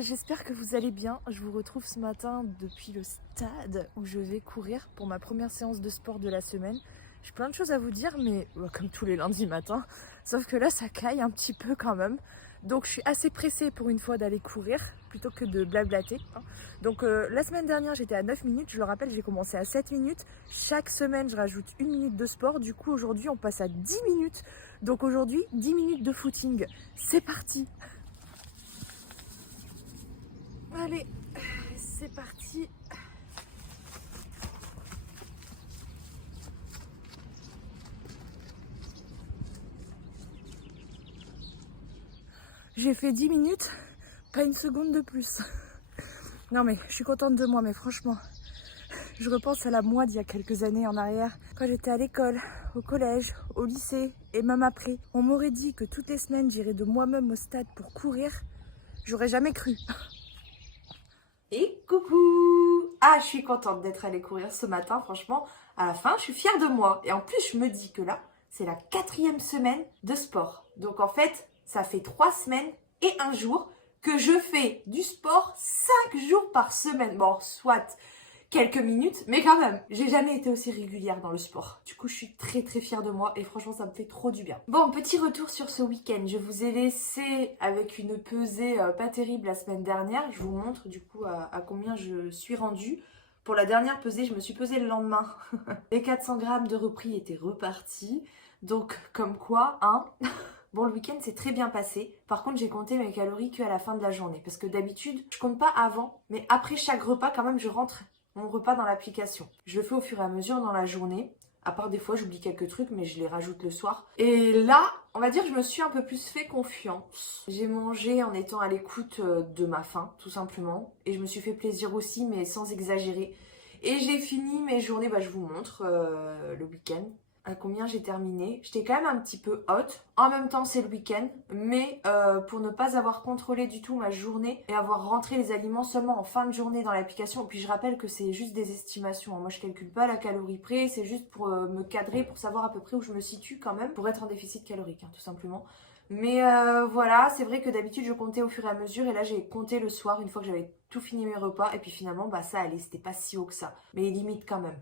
j'espère que vous allez bien. Je vous retrouve ce matin depuis le stade où je vais courir pour ma première séance de sport de la semaine. J'ai plein de choses à vous dire, mais comme tous les lundis matins, sauf que là ça caille un petit peu quand même. Donc je suis assez pressée pour une fois d'aller courir plutôt que de blablater. Donc la semaine dernière j'étais à 9 minutes, je le rappelle j'ai commencé à 7 minutes. Chaque semaine je rajoute 1 minute de sport, du coup aujourd'hui on passe à 10 minutes. Donc aujourd'hui 10 minutes de footing, c'est parti. Allez, c'est parti. J'ai fait 10 minutes, pas une seconde de plus. Non mais je suis contente de moi, mais franchement, je repense à la moi d'il y a quelques années en arrière, quand j'étais à l'école, au collège, au lycée et même après. On m'aurait dit que toutes les semaines j'irais de moi-même au stade pour courir, j'aurais jamais cru. Et coucou! Ah, je suis contente d'être allée courir ce matin, franchement. À la fin, je suis fière de moi. Et en plus, je me dis que là, c'est la 4e semaine de sport. Donc en fait, ça fait 3 semaines et 1 jour que je fais du sport 5 jours par semaine. Bon, soit quelques minutes, mais quand même, j'ai jamais été aussi régulière dans le sport. Du coup, je suis très très fière de moi et franchement, ça me fait trop du bien. Bon, petit retour sur ce week-end. Je vous ai laissé avec une pesée pas terrible la semaine dernière. Je vous montre du coup à combien je suis rendue. Pour la dernière pesée, je me suis pesée le lendemain. Les 400 grammes de repris étaient repartis. Donc, comme quoi, hein. Bon, le week-end s'est très bien passé. Par contre, j'ai compté mes calories qu'à la fin de la journée. Parce que d'habitude, je compte pas avant. Mais après chaque repas, quand même, je rentre mon repas dans l'application. Je le fais au fur et à mesure dans la journée. À part des fois, j'oublie quelques trucs, mais je les rajoute le soir. Et là, on va dire que je me suis un peu plus fait confiance. J'ai mangé en étant à l'écoute de ma faim, tout simplement. Et je me suis fait plaisir aussi, mais sans exagérer. Et j'ai fini mes journées, je vous montre, le week-end. À combien j'ai terminé. J'étais quand même un petit peu haute. En même temps, c'est le week-end. Mais pour ne pas avoir contrôlé du tout ma journée et avoir rentré les aliments seulement en fin de journée dans l'application. Puis je rappelle que c'est juste des estimations. Moi, je calcule pas la calorie près. C'est juste pour me cadrer, pour savoir à peu près où je me situe quand même. Pour être en déficit calorique, tout simplement. Mais voilà, c'est vrai que d'habitude, je comptais au fur et à mesure. Et là, j'ai compté le soir, une fois que j'avais tout fini mes repas. Et puis finalement, ça allait. C'était pas si haut que ça. Mais limite quand même.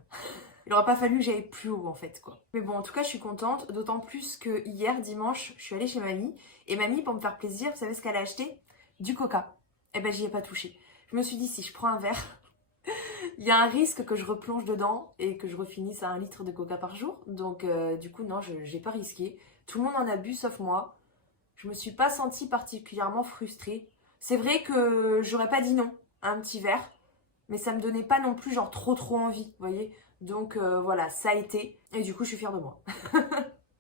Il aurait pas fallu que j'aille plus haut en fait quoi. Mais bon, en tout cas je suis contente, d'autant plus que hier dimanche je suis allée chez mamie et mamie pour me faire plaisir, vous savez ce qu'elle a acheté? Du coca. Eh ben j'y ai pas touché. Je me suis dit si je prends un verre, il y a un risque que je replonge dedans et que je refinisse à 1 litre de coca par jour. Donc du coup non, j'ai pas risqué. Tout le monde en a bu sauf moi. Je me suis pas sentie particulièrement frustrée. C'est vrai que j'aurais pas dit non à un petit verre, mais ça me donnait pas non plus genre trop envie, vous voyez. Donc voilà, ça a été, et du coup je suis fière de moi.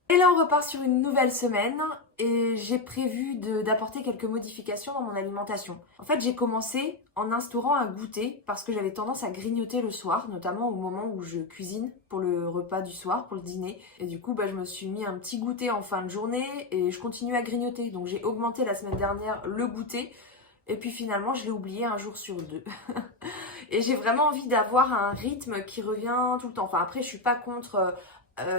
Et là on repart sur une nouvelle semaine, et j'ai prévu d'apporter quelques modifications dans mon alimentation. En fait j'ai commencé en instaurant un goûter, parce que j'avais tendance à grignoter le soir, notamment au moment où je cuisine pour le repas du soir, pour le dîner. Et du coup je me suis mis un petit goûter en fin de journée, et je continue à grignoter. Donc j'ai augmenté la semaine dernière le goûter, et puis finalement je l'ai oublié 1 jour sur 2. Et j'ai vraiment envie d'avoir un rythme qui revient tout le temps. Enfin après je suis pas contre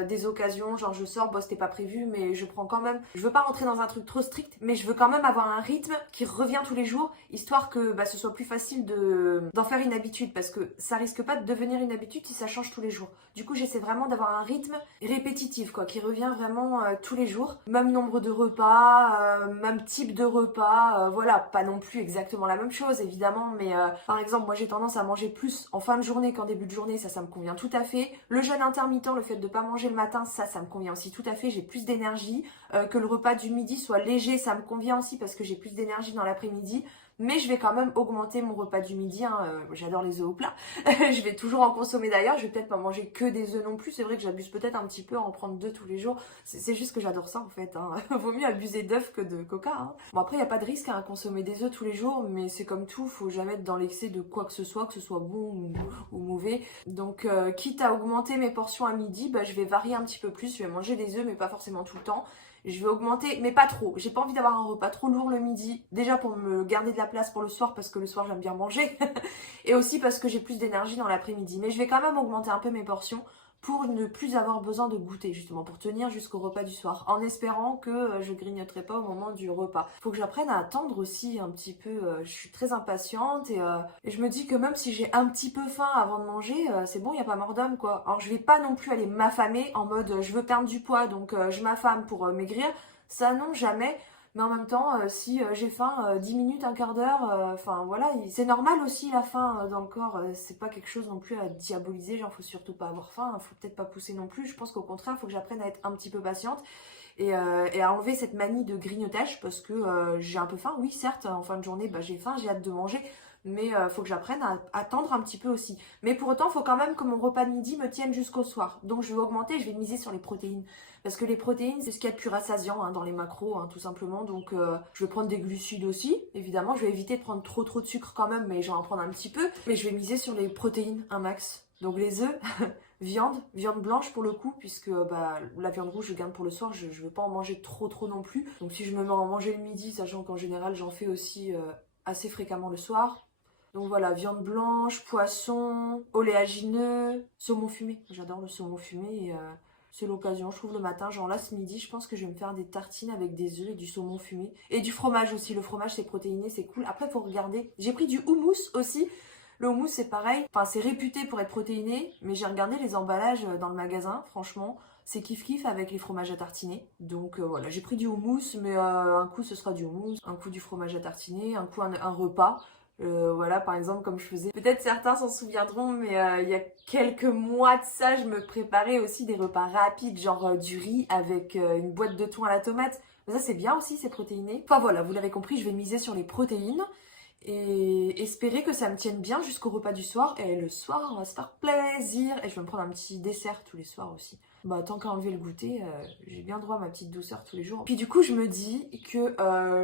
des occasions, genre je sors, c'était pas prévu, mais je prends quand même. Je veux pas rentrer dans un truc trop strict, mais je veux quand même avoir un rythme qui revient tous les jours, histoire que ce soit plus facile d'en faire une habitude, parce que ça risque pas de devenir une habitude si ça change tous les jours. Du coup j'essaie vraiment d'avoir un rythme répétitif quoi, qui revient vraiment tous les jours. Même nombre de repas, même type de repas, voilà, pas non plus exactement la même chose évidemment, mais par exemple moi j'ai tendance à manger plus en fin de journée qu'en début de journée, ça me convient tout à fait. Le jeûne intermittent, le fait de pas manger le matin, ça me convient aussi tout à fait, j'ai plus d'énergie. Que le repas du midi soit léger, ça me convient aussi parce que j'ai plus d'énergie dans l'après-midi. Mais je vais quand même augmenter mon repas du midi, j'adore les œufs au plat. Je vais toujours en consommer d'ailleurs, je vais peut-être pas manger que des œufs non plus, c'est vrai que j'abuse peut-être un petit peu à en prendre 2 tous les jours. C'est juste que j'adore ça en fait, Vaut mieux abuser d'œufs que de coca, Bon après il n'y a pas de risque à consommer des œufs tous les jours, mais c'est comme tout, faut jamais être dans l'excès de quoi que ce soit bon ou mauvais. Donc quitte à augmenter mes portions à midi, je vais varier un petit peu plus, je vais manger des œufs mais pas forcément tout le temps. Je vais augmenter, mais pas trop. J'ai pas envie d'avoir un repas trop lourd le midi. Déjà pour me garder de la place pour le soir, parce que le soir j'aime bien manger. Et aussi parce que j'ai plus d'énergie dans l'après-midi. Mais je vais quand même augmenter un peu mes portions pour ne plus avoir besoin de goûter, justement, pour tenir jusqu'au repas du soir, en espérant que je grignoterai pas au moment du repas. Faut que j'apprenne à attendre aussi un petit peu, je suis très impatiente et je me dis que même si j'ai un petit peu faim avant de manger, c'est bon, il n'y a pas mort d'homme, quoi. Alors je vais pas non plus aller m'affamer en mode je veux perdre du poids, donc je m'affame pour maigrir, ça non, jamais. Mais en même temps, si j'ai faim 10 minutes, un quart d'heure, enfin voilà, c'est normal aussi la faim dans le corps. C'est pas quelque chose non plus à diaboliser, genre faut surtout pas avoir faim, faut peut-être pas pousser non plus. Je pense qu'au contraire, faut que j'apprenne à être un petit peu patiente et à enlever cette manie de grignotage parce que j'ai un peu faim. Oui, certes, en fin de journée, bah, j'ai faim, j'ai hâte de manger. Mais faut que j'apprenne à attendre un petit peu aussi. Mais pour autant, il faut quand même que mon repas de midi me tienne jusqu'au soir. Donc je vais augmenter, je vais miser sur les protéines. Parce que les protéines, c'est ce qu'il y a de plus rassasiant hein, dans les macros, hein, tout simplement. Donc je vais prendre des glucides aussi, évidemment. Je vais éviter de prendre trop de sucre quand même, mais je vais en prendre un petit peu. Mais je vais miser sur les protéines, un max. Donc les œufs, viande blanche pour le coup, puisque bah, la viande rouge je garde pour le soir, je veux pas en manger trop non plus. Donc si je me mets à en manger le midi, sachant qu'en général j'en fais aussi assez fréquemment le soir. Donc voilà, viande blanche, poisson, oléagineux, saumon fumé. J'adore le saumon fumé et c'est l'occasion, je trouve le matin, genre là ce midi, je pense que je vais me faire des tartines avec des œufs et du saumon fumé. Et du fromage aussi, le fromage c'est protéiné, c'est cool. Après faut regarder, j'ai pris du houmous aussi. Le houmous c'est pareil, enfin c'est réputé pour être protéiné, mais j'ai regardé les emballages dans le magasin, franchement, c'est kiff avec les fromages à tartiner. Donc voilà, j'ai pris du houmous, mais un coup ce sera du houmous, un coup du fromage à tartiner, un coup un repas. Voilà, par exemple, comme je faisais. Peut-être certains s'en souviendront, mais il y a quelques mois de ça, je me préparais aussi des repas rapides, genre du riz avec une boîte de thon à la tomate. Mais ça, c'est bien aussi, c'est protéiné. Enfin voilà, vous l'avez compris, je vais miser sur les protéines et espérer que ça me tienne bien jusqu'au repas du soir. Et le soir, on va se faire plaisir. Et je vais me prendre un petit dessert tous les soirs aussi. Bah, tant qu'à enlever le goûter, j'ai bien droit à ma petite douceur tous les jours. Puis du coup, je me dis que,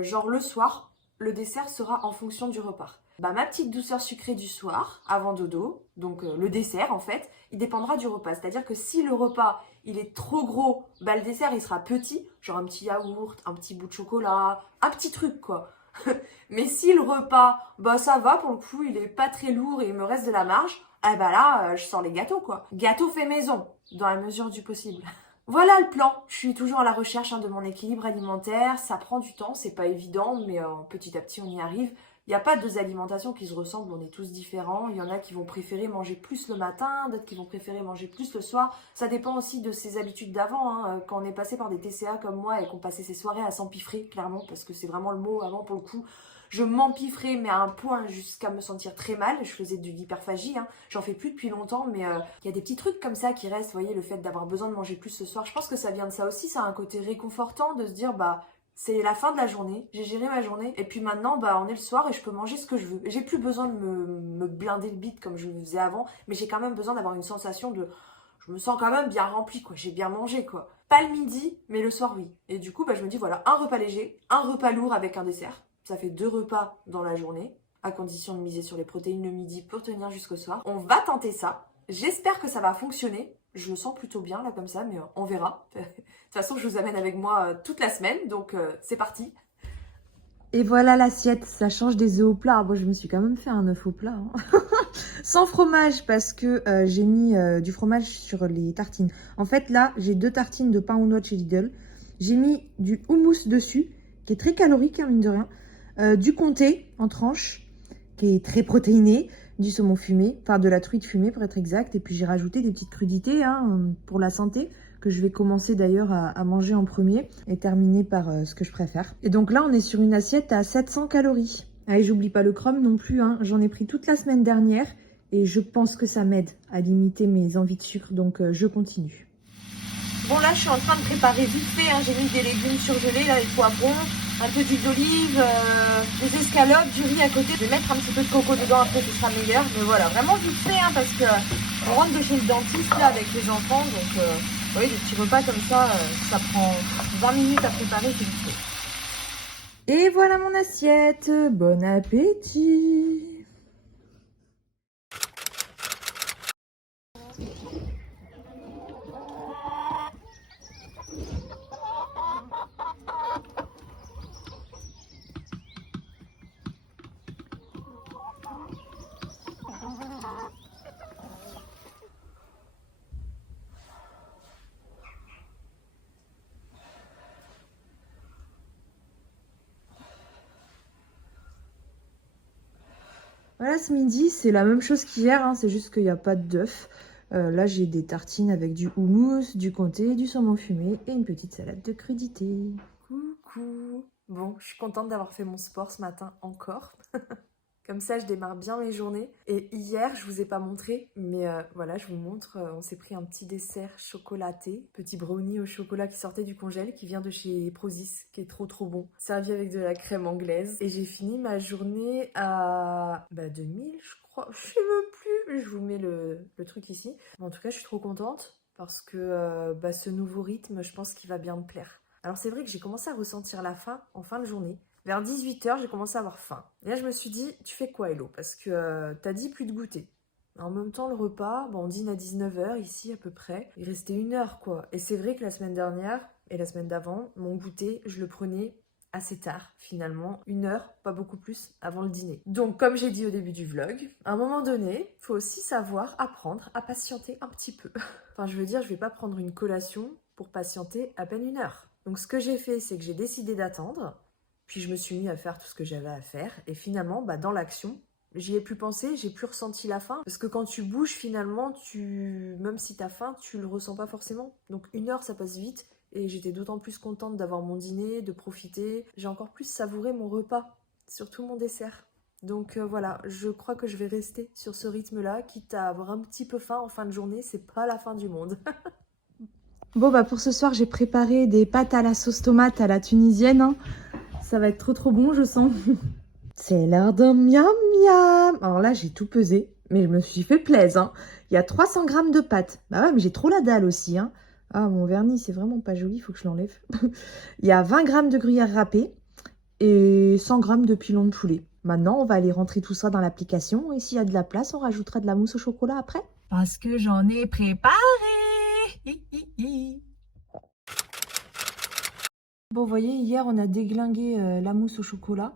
genre le soir, le dessert sera en fonction du repas. Bah, ma petite douceur sucrée du soir, avant dodo, donc le dessert en fait, il dépendra du repas. C'est-à-dire que si le repas il est trop gros, bah le dessert il sera petit, genre un petit yaourt, un petit bout de chocolat, un petit truc quoi. Mais si le repas, bah ça va pour le coup, il est pas très lourd et il me reste de la marge, eh bah là je sors les gâteaux quoi. Gâteau fait maison, dans la mesure du possible. Voilà le plan. Je suis toujours à la recherche de mon équilibre alimentaire. Ça prend du temps, c'est pas évident, mais petit à petit on y arrive. Il n'y a pas deux alimentations qui se ressemblent, on est tous différents. Il y en a qui vont préférer manger plus le matin, d'autres qui vont préférer manger plus le soir. Ça dépend aussi de ses habitudes d'avant. Hein. Quand on est passé par des TCA comme moi et qu'on passait ses soirées à s'empiffrer, clairement, parce que c'est vraiment le mot avant pour le coup. Je m'empiffrais, mais à un point jusqu'à me sentir très mal. Je faisais de l'hyperphagie. Hein. J'en fais plus depuis longtemps, mais il y a des petits trucs comme ça qui restent. Vous voyez, le fait d'avoir besoin de manger plus ce soir, je pense que ça vient de ça aussi. Ça a un côté réconfortant de se dire, bah, c'est la fin de la journée, j'ai géré ma journée, et puis maintenant, bah, on est le soir et je peux manger ce que je veux. J'ai plus besoin de me blinder le bide comme je le faisais avant, mais j'ai quand même besoin d'avoir une sensation de... Je me sens quand même bien remplie, quoi. J'ai bien mangé, quoi. Pas le midi, mais le soir, oui. Et du coup, bah, je me dis, voilà, un repas léger, un repas lourd avec un dessert. Ça fait 2 repas dans la journée, à condition de miser sur les protéines le midi pour tenir jusqu'au soir. On va tenter ça. J'espère que ça va fonctionner. Je le sens plutôt bien, là, comme ça, mais on verra. De toute façon, je vous amène avec moi toute la semaine, donc c'est parti. Et voilà l'assiette, ça change des œufs au plat. Bon, je me suis quand même fait un œuf au plat. Hein. Sans fromage parce que j'ai mis du fromage sur les tartines. En fait, là, j'ai 2 tartines de pain aux noix de chez Lidl. J'ai mis du houmous dessus, qui est très calorique, hein, mine de rien. Du comté en tranches, qui est très protéiné. Du saumon fumé, enfin de la truite fumée pour être exact. Et puis j'ai rajouté des petites crudités hein, pour la santé, que je vais commencer d'ailleurs à manger en premier et terminer par ce que je préfère. Et donc là, on est sur une assiette à 700 calories. Ah, et j'oublie pas le chrome non plus, hein. J'en ai pris toute la semaine dernière et je pense que ça m'aide à limiter mes envies de sucre, donc je continue. Bon là je suis en train de préparer vite fait, hein. J'ai mis des légumes surgelés, là, les poivrons, un peu d'huile d'olive, des escalopes, du riz à côté. Je vais mettre un petit peu de coco dedans, après ce sera meilleur. Mais voilà, vraiment vite fait, hein, parce que on rentre de chez le dentiste là avec les enfants. Donc vous voyez, des petits repas comme ça prend 20 minutes à préparer, c'est vite fait. Et voilà mon assiette, bon appétit! Voilà, ce midi, c'est la même chose qu'hier, hein, c'est juste qu'il n'y a pas d'œuf. Là, j'ai des tartines avec du houmous, du comté, du saumon fumé et une petite salade de crudités. Coucou. Bon, je suis contente d'avoir fait mon sport ce matin encore. Comme ça, je démarre bien mes journées. Et hier, je vous ai pas montré, mais voilà, je vous montre. On s'est pris un petit dessert chocolaté, petit brownie au chocolat qui sortait du congèle, qui vient de chez Prozis, qui est trop trop bon, servi avec de la crème anglaise. Et j'ai fini ma journée à 2000, je crois. Je sais même plus. Je vous mets le truc ici. Mais en tout cas, je suis trop contente parce que ce nouveau rythme, je pense qu'il va bien me plaire. Alors c'est vrai que j'ai commencé à ressentir la faim en fin de journée. Vers 18h, j'ai commencé à avoir faim. Et là, je me suis dit, tu fais quoi, Hello? Parce que t'as dit plus de goûter. En même temps, le repas, on dîne à 19h ici à peu près. Il restait 1 heure, quoi. Et c'est vrai que la semaine dernière et la semaine d'avant, mon goûter, je le prenais assez tard, finalement. 1 heure, pas beaucoup plus, avant le dîner. Donc, comme j'ai dit au début du vlog, à un moment donné, il faut aussi savoir apprendre à patienter un petit peu. Enfin, je veux dire, je vais pas prendre une collation pour patienter à peine 1 heure. Donc, ce que j'ai fait, c'est que j'ai décidé d'attendre. Puis je me suis mis à faire tout ce que j'avais à faire. Et finalement, dans l'action, j'y ai plus pensé, j'ai plus ressenti la faim. Parce que quand tu bouges, finalement, même si t'as faim, tu le ressens pas forcément. Donc 1 heure, ça passe vite. Et j'étais d'autant plus contente d'avoir mon dîner, de profiter. J'ai encore plus savouré mon repas, surtout mon dessert. Donc voilà, je crois que je vais rester sur ce rythme-là, quitte à avoir un petit peu faim en fin de journée, c'est pas la fin du monde. Bon, pour ce soir, j'ai préparé des pâtes à la sauce tomate à la tunisienne, hein. Ça va être trop trop bon, je sens. C'est l'heure de miam miam. Alors là, j'ai tout pesé, mais je me suis fait plaisir, hein. Il y a 300 grammes de pâtes. Bah ouais, mais j'ai trop la dalle aussi, hein. Ah, mon vernis, c'est vraiment pas joli, il faut que je l'enlève. Il y a 20 grammes de gruyère râpée et 100 grammes de pilon de poulet. Maintenant, on va aller rentrer tout ça dans l'application et s'il y a de la place, on rajoutera de la mousse au chocolat après. Parce que j'en ai préparé. Hi, hi, hi. Bon, vous voyez, hier, on a déglingué la mousse au chocolat.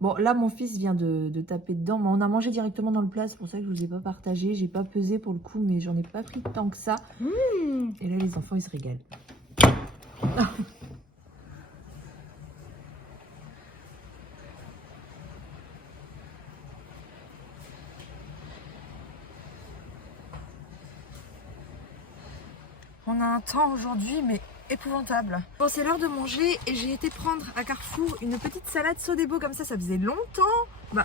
Bon, là, mon fils vient de taper dedans, mais on a mangé directement dans le plat. C'est pour ça que je vous ai pas partagé. J'ai pas pesé pour le coup, mais j'en ai pas pris tant que ça. Et là, les enfants, ils se régalent. On a un temps aujourd'hui, mais épouvantable. Bon, c'est l'heure de manger et j'ai été prendre à Carrefour une petite salade Sodebo comme ça faisait longtemps.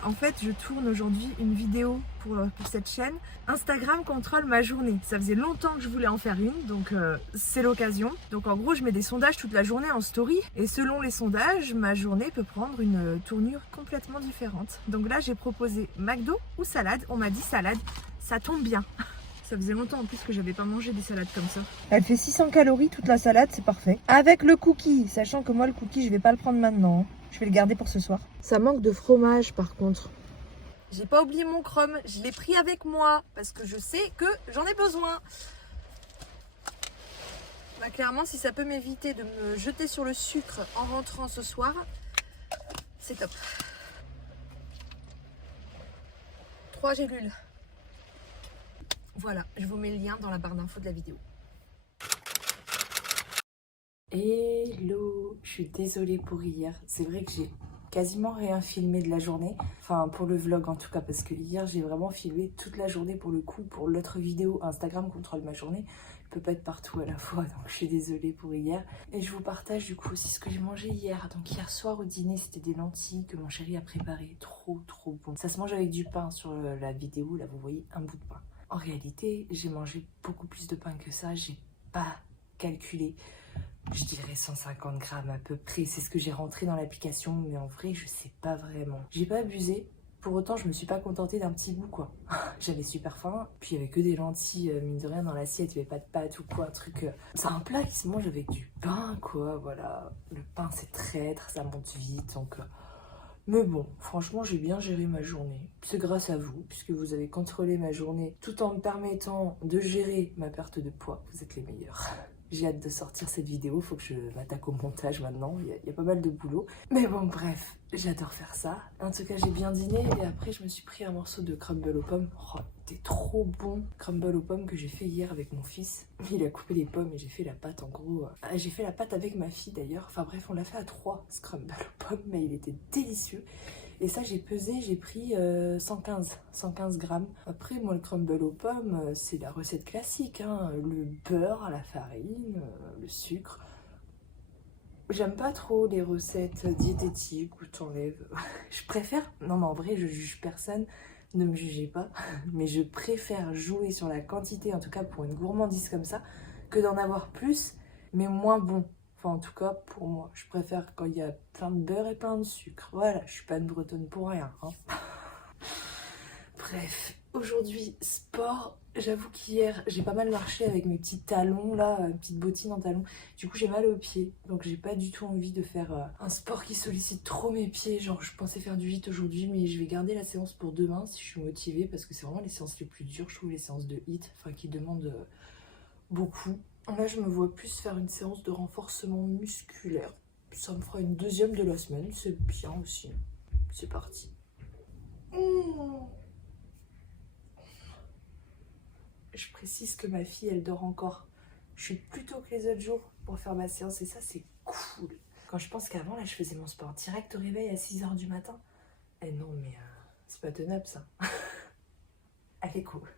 En fait, je tourne aujourd'hui une vidéo pour cette chaîne. Instagram contrôle ma journée. Ça faisait longtemps que je voulais en faire une, donc c'est l'occasion. Donc en gros, je mets des sondages toute la journée en story et selon les sondages, ma journée peut prendre une tournure complètement différente. Donc là, j'ai proposé McDo ou salade. On m'a dit salade, ça tombe bien. Ça faisait longtemps en plus que j'avais pas mangé des salades comme ça. Elle fait 600 calories toute la salade, c'est parfait. Avec le cookie, sachant que moi le cookie je vais pas le prendre maintenant, hein. Je vais le garder pour ce soir. Ça manque de fromage par contre. J'ai pas oublié mon chrome, je l'ai pris avec moi parce que je sais que j'en ai besoin. Clairement, si ça peut m'éviter de me jeter sur le sucre en rentrant ce soir, c'est top. 3 gélules. Voilà, je vous mets le lien dans la barre d'infos de la vidéo. Hello, je suis désolée pour hier. C'est vrai que j'ai quasiment rien filmé de la journée. Enfin, pour le vlog en tout cas, parce que hier, j'ai vraiment filmé toute la journée pour le coup. Pour l'autre vidéo, Instagram contrôle ma journée. Je peux pas être partout à la fois, donc je suis désolée pour hier. Et je vous partage du coup aussi ce que j'ai mangé hier. Donc hier soir au dîner, c'était des lentilles que mon chéri a préparées. Trop, trop bon. Ça se mange avec du pain sur la vidéo. Là, vous voyez un bout de pain. En réalité, j'ai mangé beaucoup plus de pain que ça. J'ai pas calculé. Je dirais 150 grammes à peu près. C'est ce que j'ai rentré dans l'application, mais en vrai, je sais pas vraiment. J'ai pas abusé. Pour autant, je me suis pas contentée d'un petit bout, quoi. J'avais super faim. Puis il y avait que des lentilles, mine de rien, dans l'assiette. Il y avait pas de pâtes ou quoi, un truc. C'est un plat qui se mange avec du pain, quoi. Voilà. Le pain, c'est traître, ça monte vite, donc. Mais bon, franchement, j'ai bien géré ma journée. C'est grâce à vous, puisque vous avez contrôlé ma journée tout en me permettant de gérer ma perte de poids. Vous êtes les meilleurs. J'ai hâte de sortir cette vidéo, faut que je m'attaque au montage maintenant, il y a pas mal de boulot. Mais bon, bref, j'adore faire ça. En tout cas, j'ai bien dîné et après, je me suis pris un morceau de crumble aux pommes. Oh, c'était trop bon, crumble aux pommes que j'ai fait hier avec mon fils. Il a coupé les pommes et j'ai fait la pâte en gros. J'ai fait la pâte avec ma fille d'ailleurs. Enfin bref, on l'a fait à 3, ce crumble aux pommes, mais il était délicieux. Et ça, j'ai pesé, j'ai pris 115 grammes. Après, moi, le crumble aux pommes, c'est la recette classique, hein. Le beurre, la farine, le sucre. J'aime pas trop les recettes diététiques où t'enlèves. Je préfère. Non, mais en vrai, je juge personne. Ne me jugez pas. Mais je préfère jouer sur la quantité, en tout cas pour une gourmandise comme ça, que d'en avoir plus, mais moins bon. Enfin, en tout cas, pour moi. Je préfère quand il y a plein de beurre et plein de sucre. Voilà, je suis pas une bretonne pour rien, hein. Bref, aujourd'hui, sport. J'avoue qu'hier, j'ai pas mal marché avec mes petits talons, là, petites bottines en talons. Du coup, j'ai mal aux pieds, donc j'ai pas du tout envie de faire un sport qui sollicite trop mes pieds. Genre, je pensais faire du HIIT aujourd'hui, mais je vais garder la séance pour demain si je suis motivée, parce que c'est vraiment les séances les plus dures, je trouve, les séances de HIIT, enfin, qui demandent beaucoup. Là, je me vois plus faire une séance de renforcement musculaire. Ça me fera une deuxième de la semaine, c'est bien aussi. C'est parti. Je précise que ma fille, elle dort encore. Je suis plus tôt que les autres jours pour faire ma séance et ça, c'est cool. Quand je pense qu'avant, là, je faisais mon sport direct au réveil à 6h du matin. Eh non, mais c'est pas tenable, ça. Allez, cool.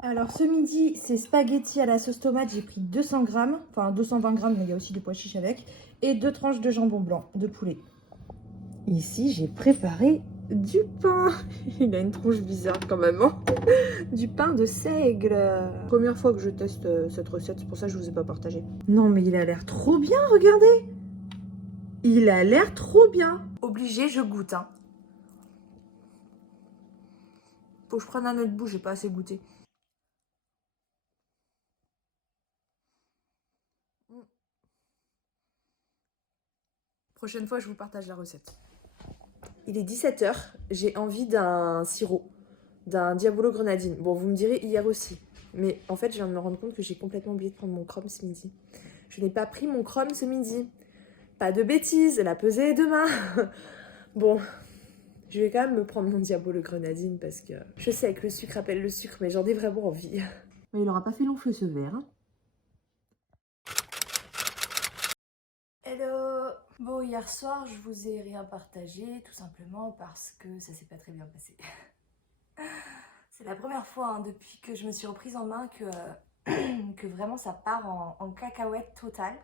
Alors ce midi, c'est spaghetti à la sauce tomate, j'ai pris 200 grammes, enfin 220 grammes, mais il y a aussi des pois chiches avec, et 2 tranches de jambon blanc de poulet. Ici, j'ai préparé du pain. Il a une tronche bizarre quand même, hein. Du pain de seigle. Première fois que je teste cette recette, c'est pour ça que je vous ai pas partagé. Non mais il a l'air trop bien, regardez. Il a l'air trop bien. Obligé, je goûte, hein. Faut que je prenne un autre bout, j'ai pas assez goûté. Prochaine fois, je vous partage la recette. Il est 17h, j'ai envie d'un sirop, d'un Diabolo grenadine. Bon, vous me direz hier aussi, mais en fait, je viens de me rendre compte que j'ai complètement oublié de prendre mon chrome ce midi. Je n'ai pas pris mon chrome ce midi. Pas de bêtises, la pesée est demain. Bon, je vais quand même me prendre mon Diabolo grenadine parce que je sais que le sucre appelle le sucre, mais j'en ai vraiment envie. Mais il aura pas fait long feu ce verre, hein. Hello! Bon, hier soir, je vous ai rien partagé, tout simplement parce que ça s'est pas très bien passé. C'est la première fois hein, depuis que je me suis reprise en main que vraiment ça part en cacahuète totale.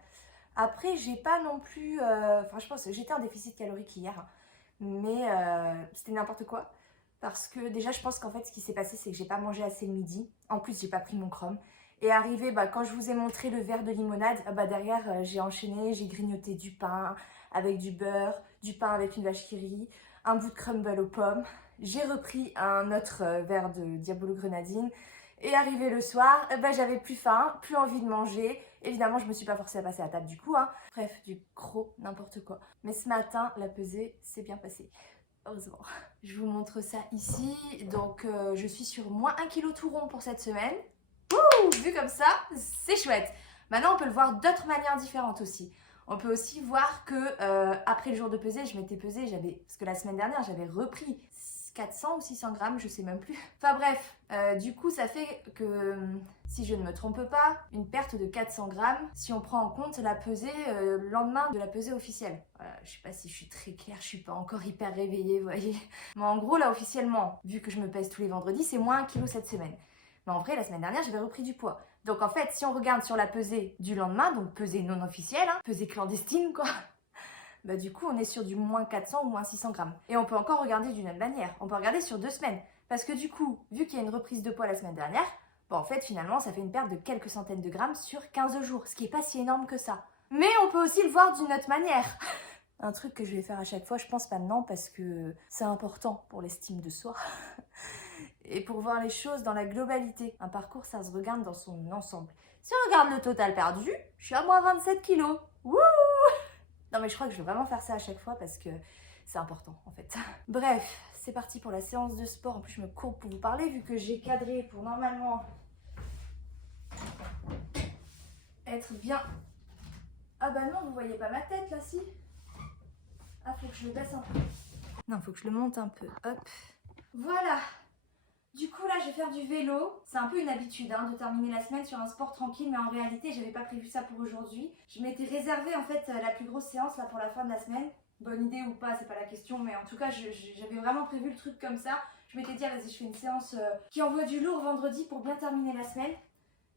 Après, j'ai pas non plus... Enfin, je pense que j'étais en déficit calorique hier, hein, mais c'était n'importe quoi. Parce que déjà, je pense qu'en fait, ce qui s'est passé, c'est que j'ai pas mangé assez le midi. En plus, j'ai pas pris mon chrome. Et arrivé, quand je vous ai montré le verre de limonade, derrière, j'ai enchaîné, j'ai grignoté du pain avec du beurre, du pain avec une vache qui rit, un bout de crumble aux pommes. J'ai repris un autre verre de Diabolo grenadine. Et arrivé le soir, j'avais plus faim, plus envie de manger. Évidemment, je me suis pas forcée à passer à table du coup, hein. Bref, du gros n'importe quoi. Mais ce matin, la pesée s'est bien passée. Heureusement. Je vous montre ça ici. Donc, je suis sur moins 1 kg tout rond pour cette semaine. Ouh, vu comme ça, c'est chouette. Maintenant, on peut le voir d'autres manières différentes aussi. On peut aussi voir que après le jour de pesée, je m'étais pesée, parce que la semaine dernière, j'avais repris 400 ou 600 grammes, je sais même plus. Enfin bref, du coup, ça fait que, si je ne me trompe pas, une perte de 400 grammes si on prend en compte la pesée le lendemain de la pesée officielle. Je sais pas si je suis très claire, je suis pas encore hyper réveillée, vous voyez. Mais en gros, là, officiellement, vu que je me pèse tous les vendredis, c'est moins 1 kg cette semaine. Mais en vrai, la semaine dernière, j'avais repris du poids. Donc en fait, si on regarde sur la pesée du lendemain, donc pesée non officielle, hein, pesée clandestine quoi, du coup on est sur du moins 400 ou moins 600 grammes. Et on peut encore regarder d'une autre manière, on peut regarder sur 2 semaines. Parce que du coup, vu qu'il y a une reprise de poids la semaine dernière, en fait finalement ça fait une perte de quelques centaines de grammes sur 15 jours, ce qui est pas si énorme que ça. Mais on peut aussi le voir d'une autre manière. Un truc que je vais faire à chaque fois, je pense maintenant, parce que c'est important pour l'estime de soi. Et pour voir les choses dans la globalité. Un parcours, ça se regarde dans son ensemble. Si on regarde le total perdu, je suis à moins 27 kilos. Wouh! Non mais je crois que je vais vraiment faire ça à chaque fois parce que c'est important en fait. Bref, c'est parti pour la séance de sport. En plus, je me courbe pour vous parler vu que j'ai cadré pour normalement être bien. Ah bah non, vous voyez pas ma tête là, si? Ah, faut que je le baisse un peu. Non, faut que je le monte un peu. Hop. Voilà. Du coup, là, je vais faire du vélo. C'est un peu une habitude de terminer la semaine sur un sport tranquille, mais en réalité, j'avais pas prévu ça pour aujourd'hui. Je m'étais réservé en fait la plus grosse séance là pour la fin de la semaine. Bonne idée ou pas, c'est pas la question, mais en tout cas, j'avais vraiment prévu le truc comme ça. Je m'étais dit, ah, vas-y, je fais une séance qui envoie du lourd vendredi pour bien terminer la semaine.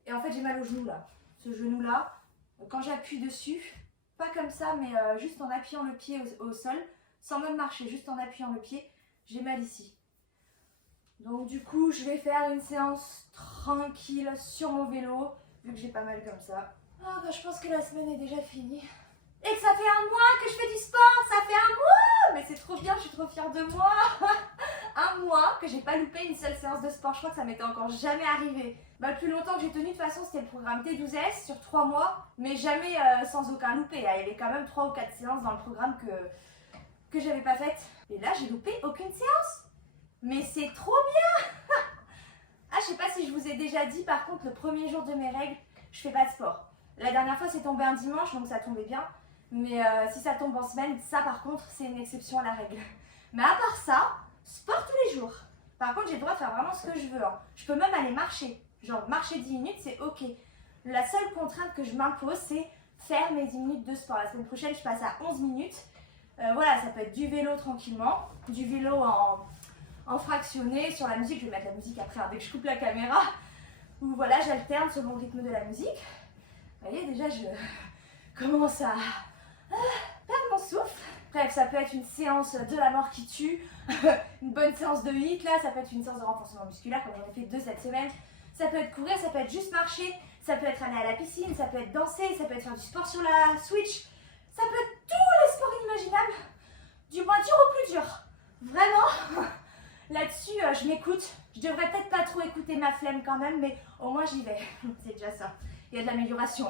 Et en fait, j'ai mal au genou là. Ce genou là, quand j'appuie dessus, pas comme ça, mais juste en appuyant le pied au sol, sans même marcher, juste en appuyant le pied, j'ai mal ici. Donc du coup, je vais faire une séance tranquille sur mon vélo, vu que j'ai pas mal comme ça. Ah bah je pense que la semaine est déjà finie. Et que ça fait un mois que je fais du sport, ça fait un mois! Mais c'est trop bien, je suis trop fière de moi. Un mois que j'ai pas loupé une seule séance de sport, je crois que ça m'était encore jamais arrivé. Bah le plus longtemps que j'ai tenu de toute façon c'était le programme T12S sur 3 mois, mais jamais sans aucun loupé. Il y avait quand même 3 ou 4 séances dans le programme que j'avais pas faites. Et là j'ai loupé aucune séance. Mais c'est trop bien. Ah, je sais pas si je vous ai déjà dit, par contre, le premier jour de mes règles, je fais pas de sport. La dernière fois, c'est tombé un dimanche, donc ça tombait bien. Mais si ça tombe en semaine, ça, par contre, c'est une exception à la règle. Mais à part ça, sport tous les jours. Par contre, j'ai le droit de faire vraiment ce que je veux. Je peux même aller marcher. Genre, marcher 10 minutes, c'est ok. La seule contrainte que je m'impose, c'est faire mes 10 minutes de sport. La semaine prochaine, je passe à 11 minutes. Voilà, ça peut être du vélo tranquillement, du vélo en fractionné sur la musique. Je vais mettre la musique après dès que je coupe la caméra, où voilà, j'alterne selon le rythme de la musique. Vous voyez, déjà je commence à perdre mon souffle. Bref, ça peut être une séance de la mort qui tue, une bonne séance de HIIT là, ça peut être une séance de renforcement musculaire comme j'en ai fait 2 cette semaine. Ça peut être courir, ça peut être juste marcher, ça peut être aller à la piscine, ça peut être danser, ça peut être faire du sport sur la Switch, ça peut être tous les sports inimaginables, du moins dur au plus dur. Vraiment. Là-dessus, je m'écoute. Je devrais peut-être pas trop écouter ma flemme quand même, mais au moins j'y vais. C'est déjà ça. Il y a de l'amélioration.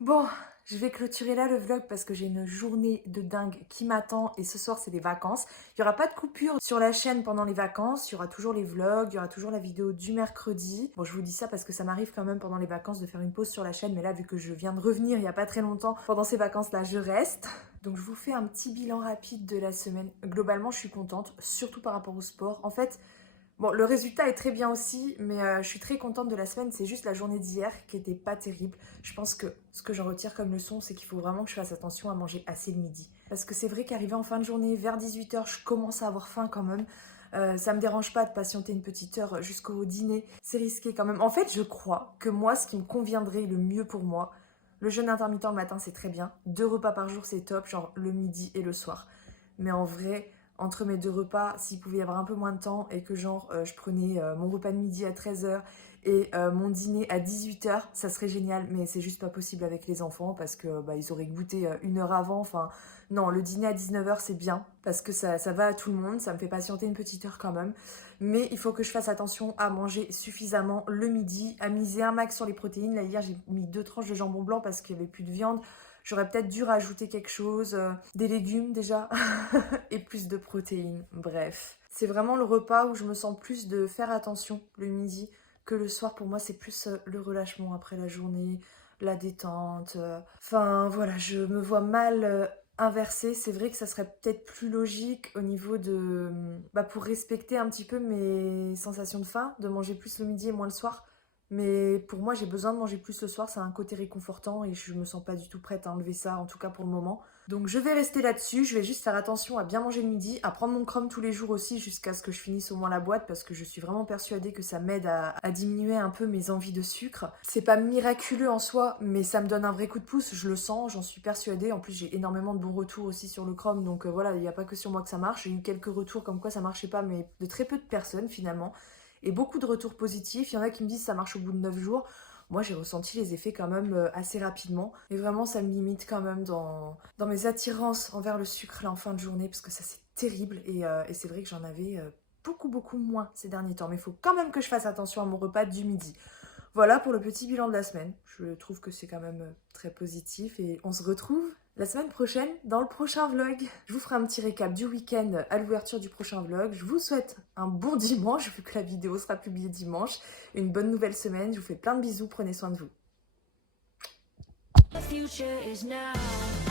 Bon, je vais clôturer là le vlog parce que j'ai une journée de dingue qui m'attend et ce soir c'est les vacances. Il n'y aura pas de coupure sur la chaîne pendant les vacances, il y aura toujours les vlogs, il y aura toujours la vidéo du mercredi. Bon, je vous dis ça parce que ça m'arrive quand même pendant les vacances de faire une pause sur la chaîne, mais là vu que je viens de revenir il n'y a pas très longtemps, pendant ces vacances-là je reste. Donc je vous fais un petit bilan rapide de la semaine. Globalement je suis contente, surtout par rapport au sport. En fait, bon, le résultat est très bien aussi, mais je suis très contente de la semaine. C'est juste la journée d'hier qui était pas terrible. Je pense que ce que j'en retire comme leçon, c'est qu'il faut vraiment que je fasse attention à manger assez le midi. Parce que c'est vrai qu'arrivé en fin de journée, vers 18h, je commence à avoir faim quand même. Ça me dérange pas de patienter une petite heure jusqu'au dîner. C'est risqué quand même. En fait, je crois que moi, ce qui me conviendrait le mieux pour moi, le jeûne intermittent le matin, c'est très bien. 2 repas par jour, c'est top, genre le midi et le soir. Mais en vrai, entre mes 2 repas, s'il pouvait y avoir un peu moins de temps et que genre je prenais mon repas de midi à 13h et mon dîner à 18h, ça serait génial, mais c'est juste pas possible avec les enfants parce que ils auraient goûté 1 heure avant. Enfin non, le dîner à 19h c'est bien parce que ça va à tout le monde, ça me fait patienter une petite heure quand même, mais il faut que je fasse attention à manger suffisamment le midi, à miser un max sur les protéines. Là hier j'ai mis 2 tranches de jambon blanc parce qu'il n'y avait plus de viande. J'aurais peut-être dû rajouter quelque chose, des légumes déjà, et plus de protéines, bref. C'est vraiment le repas où je me sens plus de faire attention le midi que le soir. Pour moi, c'est plus le relâchement après la journée, la détente. Enfin, voilà, je me vois mal inverser. C'est vrai que ça serait peut-être plus logique au niveau de... pour respecter un petit peu mes sensations de faim, de manger plus le midi et moins le soir. Mais pour moi, j'ai besoin de manger plus le soir, ça a un côté réconfortant et je me sens pas du tout prête à enlever ça, en tout cas pour le moment. Donc je vais rester là-dessus, je vais juste faire attention à bien manger le midi, à prendre mon chrome tous les jours aussi jusqu'à ce que je finisse au moins la boîte parce que je suis vraiment persuadée que ça m'aide à diminuer un peu mes envies de sucre. C'est pas miraculeux en soi, mais ça me donne un vrai coup de pouce, je le sens, j'en suis persuadée. En plus, j'ai énormément de bons retours aussi sur le chrome, donc voilà, il n'y a pas que sur moi que ça marche. J'ai eu quelques retours comme quoi ça marchait pas, mais de très peu de personnes finalement. Et beaucoup de retours positifs. Il y en a qui me disent que ça marche au bout de 9 jours. Moi, j'ai ressenti les effets quand même assez rapidement. Et vraiment, ça me limite quand même dans mes attirances envers le sucre là en fin de journée. Parce que ça, c'est terrible. Et c'est vrai que j'en avais beaucoup moins ces derniers temps. Mais il faut quand même que je fasse attention à mon repas du midi. Voilà pour le petit bilan de la semaine. Je trouve que c'est quand même très positif. Et on se retrouve la semaine prochaine dans le prochain vlog. Je vous ferai un petit récap du week-end à l'ouverture du prochain vlog. Je vous souhaite un bon dimanche vu que la vidéo sera publiée dimanche. Une bonne nouvelle semaine. Je vous fais plein de bisous. Prenez soin de vous. The future is now.